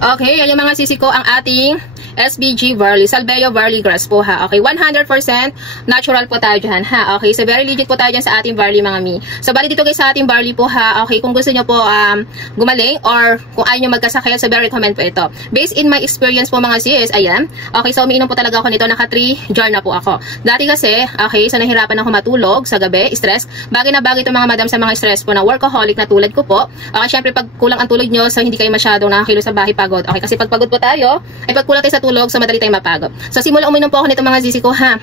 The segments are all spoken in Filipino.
Okay, yan yung mga sisi ko, ang ating SBG barley, Salveo barley grass po ha. Okay, 100% natural po tayo dyan ha. Okay, so very legit po tayo dyan sa ating barley mga mi. So bali dito guys sa ating barley po ha. Okay, kung gusto nyo po gumaling or kung ayaw nyo magkasakit, so very recommend po ito. Based in my experience po mga sis, ayan. Okay, so umiinom po talaga ako nito, naka 3 jar na po ako. Dati kasi, okay, so nahirapan ako matulog sa gabi, stress. Bagay na bagay ito mga madam sa mga stress po na workaholic na tulad ko po. Okay, syempre pag kulang ang tulog nyo, so hindi kayo masyadong nakakilo sa bahay pagod. Okay, kasi pag pagod po tayo, ay pag kulang tayo sa tulog, so madali tayong mapagod. So simula uminom po ako nito mga sisi ko ha.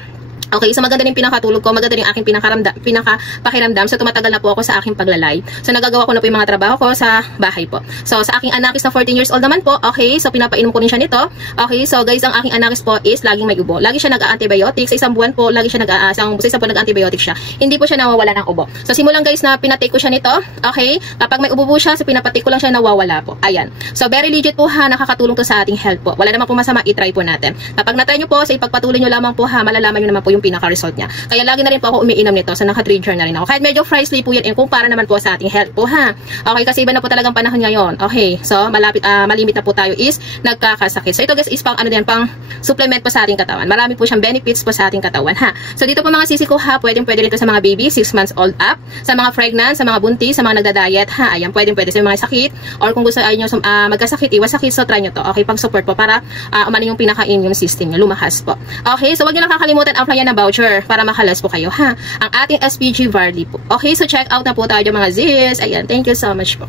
Okay, so maganda rin pinakatulog ko, maganda rin aking pinakapakiramdam. So tumatagal na po ako sa aking paglalay. So nagagawa ko na po yung mga trabaho ko sa bahay po. So sa aking anakis na 14 years old naman po, okay, so pinapainom ko rin siya nito. Okay, so guys, ang aking anakis po is laging may ubo. Lagi siya nag-antibiotic. Sa isang buwan po, lagi siya sa isang buwan nag-antibiotic siya. Hindi po siya nawawala ng ubo. So simulan guys na pinatake ko siya nito. Okay, kapag may ubo po siya, so pinapatake ko lang siya, nawawala po. Ayan. So very legit po ha, nakakatulong to sa ating health po. Wala naman po masama, i-try po natin. Kapag na-try nyo po, sa ipagpatuloy nyo lamang po ha, malalaman nyo naman po yung pinaka-result niya. Kaya lagi na rin po ako umiinom nito. So naka 3 jar na rin ako. Kahit medyo pricey po yan, kumpara naman po sa ating health po ha. Okay, kasi iba na po talagang panahon ngayon. Okay, so malimit na po tayo is nagkakasakit. So ito guys is pang ano din, pang supplement po sa ating katawan. Marami po siyang benefits po sa ating katawan ha. So dito po mga sisi ko ha, pwede rin to sa mga baby 6 months old up, sa mga pregnant, sa mga buntis, sa mga nagda-diet ha. Ayan, pwede sa mga sakit, or kung gusto ay nyo magkasakit, iwas sakit, so try nyo to. Okay, pang support po para umano yung pinaka-immune system nyo, lumahas po. Okay, so wag nyo nakakalimutan apply yan na voucher para makalas po kayo ha. Ang ating SPG barley po. Okay, so check out na po tayo mga zis. Ayan, thank you so much po.